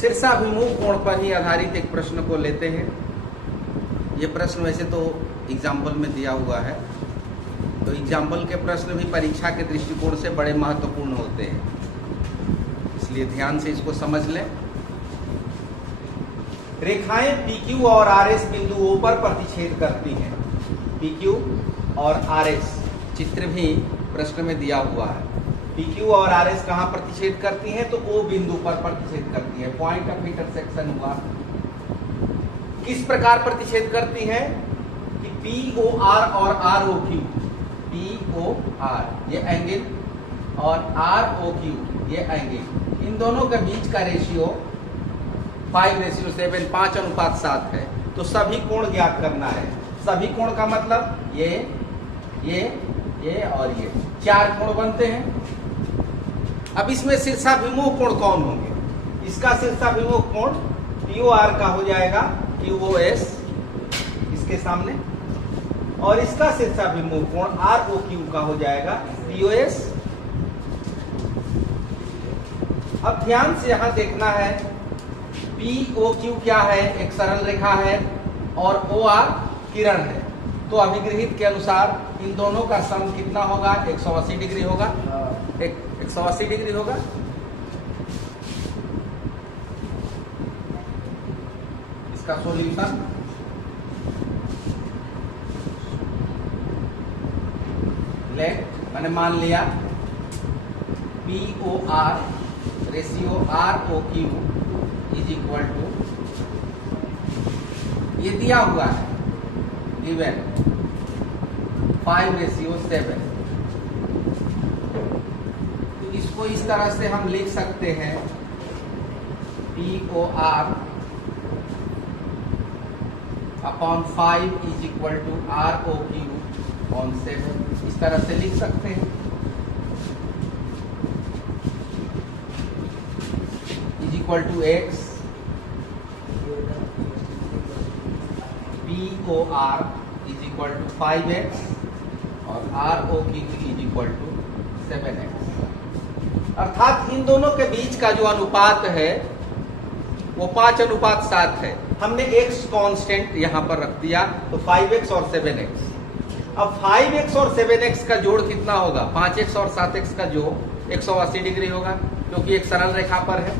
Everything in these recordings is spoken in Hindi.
शीर्षाभिमुख कोण पर ही आधारित एक प्रश्न को लेते हैं। ये प्रश्न वैसे तो एग्जाम्पल में दिया हुआ है, तो एग्जाम्पल के प्रश्न भी परीक्षा के दृष्टिकोण से बड़े महत्वपूर्ण होते हैं, इसलिए ध्यान से इसको समझ लें। रेखाएं PQ और RS बिंदुओं पर प्रतिच्छेद करती हैं। PQ और RS चित्र भी प्रश्न में दिया हुआ है। PQ और RS कहाँ प्रतिच्छेद करती हैं? तो O बिंदु पर प्रतिच्छेद करती है। पॉइंट ऑफ इंटरसेक्शन हुआ। किस प्रकार प्रतिच्छेद करती है कि POR और ROQ, POR ये एंगल और ROQ ये एंगल, इन दोनों के बीच का रेशियो 5:7, 5:7 है। तो सभी कोण ज्ञात करना है। सभी कोण का मतलब ये और ये 4 कोण बनते हैं। अब इसमें शीर्षाभिमुख कोण कौन होंगे? इसका शीर्षाभिमुख कोण POR का हो जाएगा QOS इसके सामने, और इसका शीर्षाभिमुख कोण ROQ का हो जाएगा POS। अब ध्यान से यहां देखना है, POQ क्या है? एक सरल रेखा है और OR किरण है। तो अभिगृहित के अनुसार इन दोनों का सम कितना होगा? 180 डिग्री होगा। 180 डिग्री होगा। इसका सॉल्यूशन लेट मैंने मान लिया POR ratio ROQ is equal to, ये दिया हुआ है गिवन 5:7। तो इसको इस तरह से हम लिख सकते हैं POR upon 5 is equal to ROQ upon 7, इस तरह से लिख सकते हैं। Is equal to X POR is equal to 5X और ROQ is equal to 7X। अर्थात इन दोनों के बीच का जो अनुपात है वो 5:7 है। हमने X कांस्टेंट यहां पर रख दिया, तो 5X और 7X। अब 5X और 7X का जोड़ कितना होगा? 5X और 7X का जोड़ 180 डिग्री होगा, क्योंकि एक सरल रेखा पर है।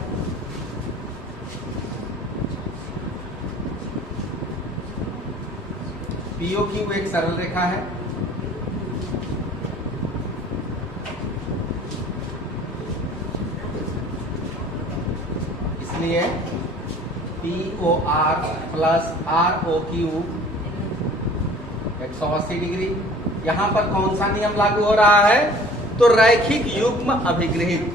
POQ एक सरल रेखा है, इसलिए POR प्लस ROQ 180 डिग्री। यहां पर कौन सा नियम लागू हो रहा है? तो रैखिक युग्म अभिगृहित।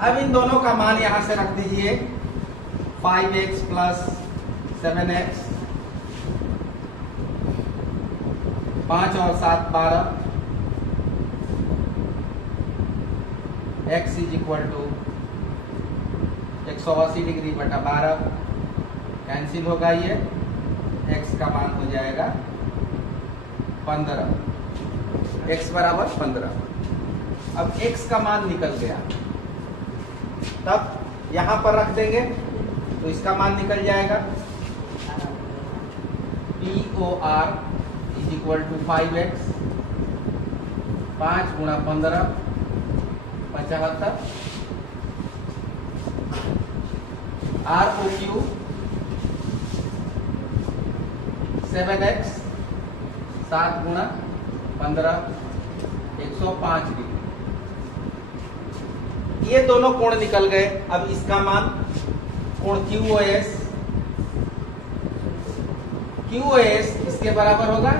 अब इन दोनों का मान यहां से रख दीजिए 5X प्लस 7X, 5 और 7 12, X is equal to 180 degree बटा 12, कैंसिल होगा ये, X का मान हो जाएगा 15, X बराबर 15। अब X का मान निकल गया, तब यहां पर रख देंगे तो इसका मान निकल जाएगा POR is equal to 5X, 5 गुणा 15 75, ROQ 7X, 7 गुणा 15 105 डिग्री। ये दोनों कोण निकल गए। अब इसका मान कोण QOS इसके बराबर होगा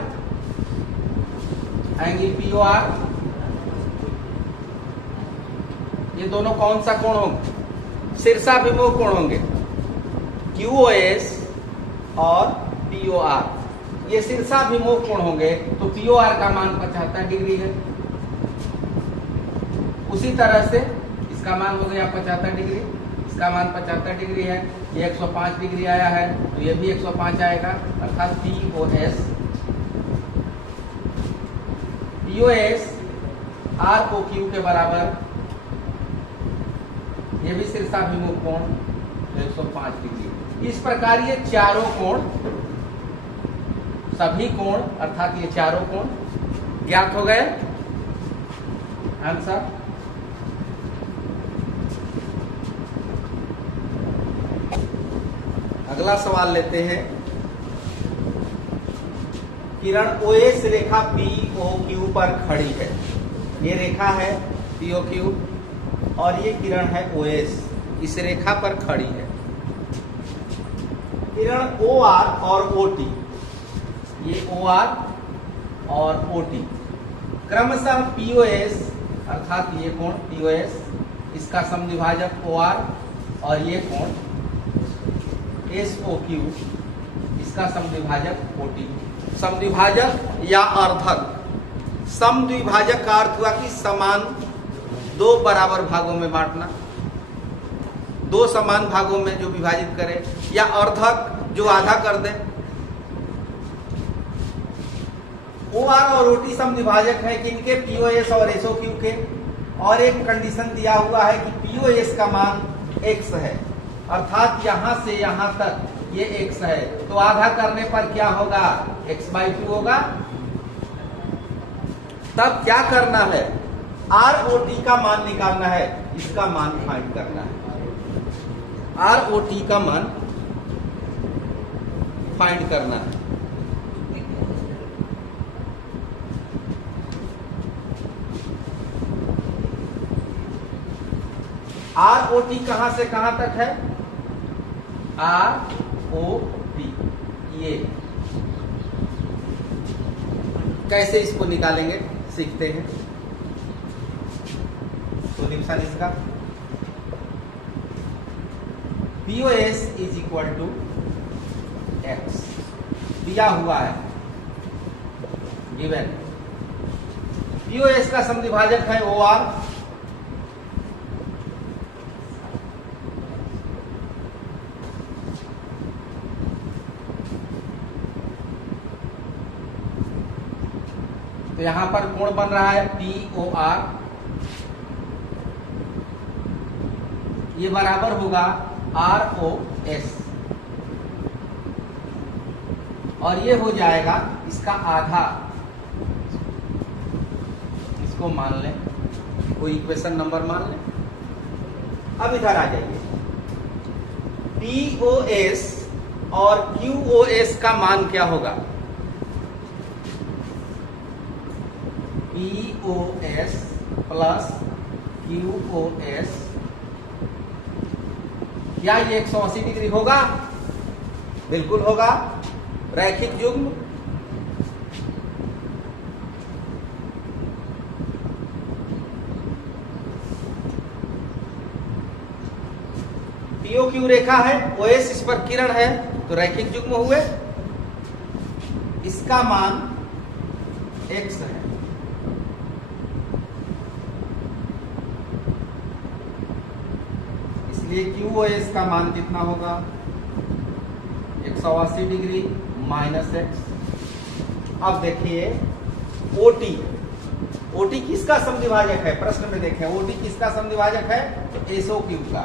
एंगल POR। ये दोनों कौन सा कोण होंगे? शीर्षाभिमुख कोण होंगे, QOS और POR। ये शीर्षाभिमुख कोण होंगे, तो POR का मान 75 डिग्री है। उसी तरह से इसका मान हो गया 75 डिग्री, इसका मान 75 डिग्री है, ये 105 डिग्री आया है तो ये भी 105 आएगा, अर्थात POS ROQ के बराबर, ये भी शीर्षाभिमुख कोण तो 105 डिग्री। इस प्रकार ये चारों कोण, सभी कोण अर्थात ये चारों कोण ज्ञात हो गए। आंसर अगला सवाल लेते हैं। किरण OS रेखा POQ पर खड़ी है, ये रेखा है POQ और ये किरण है OS, इस रेखा पर खड़ी है। किरण OR और OT, ये OR और OT क्रमशः POS अर्थात ये कोण POS, इसका समद्विभाजक OR और ये कोण SOQ, इसका समद्विभाजक OT। समद्विभाजक या अर्धक, समद्विभाजक का अर्थ हुआ कि समान दो बराबर भागों में बांटना, दो समान भागों में जो विभाजित करे, या अर्धक जो आधा कर दे। OR और OT समद्विभाजक है किनके? POS और SOQ के। और एक कंडीशन दिया हुआ है कि POS का मान x है, अर्थात यहां से यहां तक ये x है, तो आधा करने पर क्या होगा? x/2 होगा। तब क्या करना है? ROT का मान निकालना है, इसका मान फाइंड करना है। ROT का मान फाइंड करना है। ROT कहां से कहां तक है? ROT, ये कैसे इसको निकालेंगे सीखते हैं। सोल्यूशन इसका POS is equal to x दिया हुआ है, गिवन। POS का समद्विभाजक है OR, तो यहां पर कोण बन रहा है POR, ये बराबर होगा ROS, और ये हो जाएगा इसका आधा। इसको मान लें, कोई इक्वेशन नंबर मान लें। अब इधर आ जाइए, POS और QOS का मान क्या होगा? POS प्लस QOS, क्या ये 180 डिग्री होगा? बिल्कुल होगा, रैखिक युग्म। POQ रेखा है, OS इस पर किरण है, तो रैखिक युग्म हुए। इसका मान x है, इसलिए QOS का मान कितना होगा? 180 डिग्री माइनस x। अब देखिए OT किसका समद्विभाजक है? प्रश्न में देखें, OT किसका समद्विभाजक है? तो SOQ का।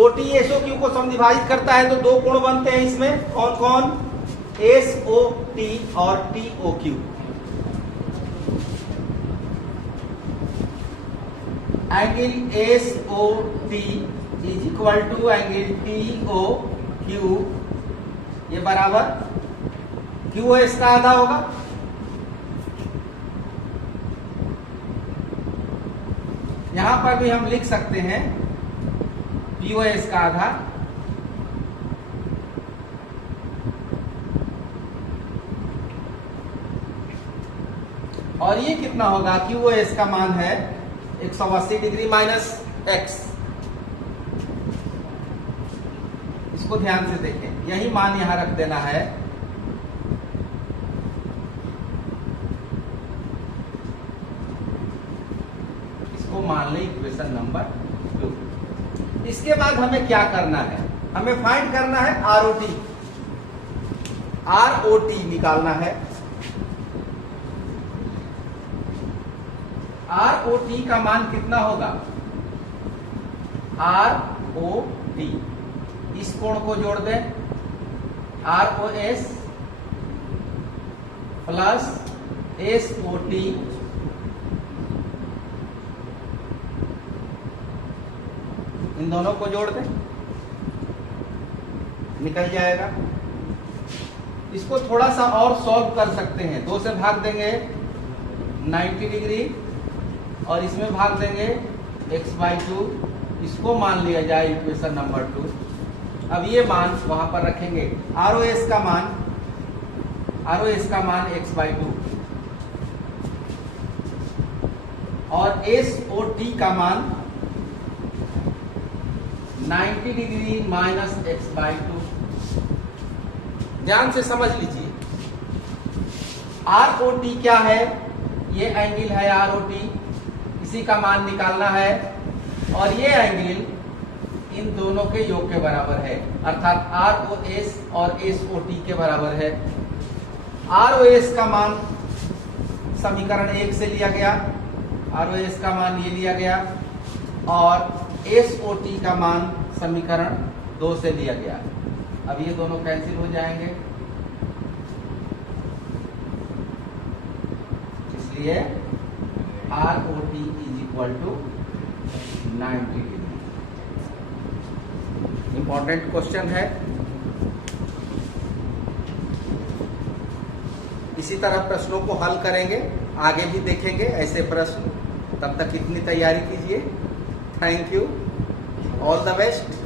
OT SOQ को समद्विभाजित करता है तो दो कोण बनते हैं इसमें, कौन कौन? SOT और TOQ। Angle SOT is equal to angle TOQ, ये बराबर QOS का आधा होगा। यहां पर भी हम लिख सकते हैं POS का आधा, और ये कितना होगा? QOS का मान है 180 डिग्री माइनस x। इसको ध्यान से देखें, यही मान यहां रख देना है। इसको मान लें इक्वेशन नंबर 2। इसके बाद हमें क्या करना है, हमें फाइंड करना है आरओटी। आरओटी निकालना है। आरओटी का मान कितना होगा? आरओटी, इस कोण को जोड़ दें, आरओएस प्लस एसओटी इन दोनों को जोड़ दें, निकल जाएगा। इसको थोड़ा सा और सॉल्व कर सकते हैं। 2 से भाग देंगे 90 डिग्री और इसमें भाग देंगे x/2। इसको मान लिया जाए इक्वेशन नंबर 2। अब ये मान वहां पर रखेंगे। आरओएस का मान x/2 और एसओटी का मान 90 डिग्री माइनस x/2। ध्यान से समझ लीजिए, आरओटी क्या है? ये एंगल है आरओटी, इसी का मान निकालना है और ये एंगल इन दोनों के योग के बराबर है, अर्थात आरओएस और एसओटी के बराबर है। आरओएस का मान समीकरण 1 से लिया गया, आरओएस का मान ये लिया गया और एसओटी का मान समीकरण 2 से लिया गया। अब ये दोनों कैंसिल हो जाएंगे, इसलिए ROT is equal to 90 degree. Important question है। इसी तरह प्रश्नों को हल करेंगे, आगे भी देखेंगे ऐसे प्रश्न। तब तक इतनी तैयारी कीजिए। Thank you, all the best.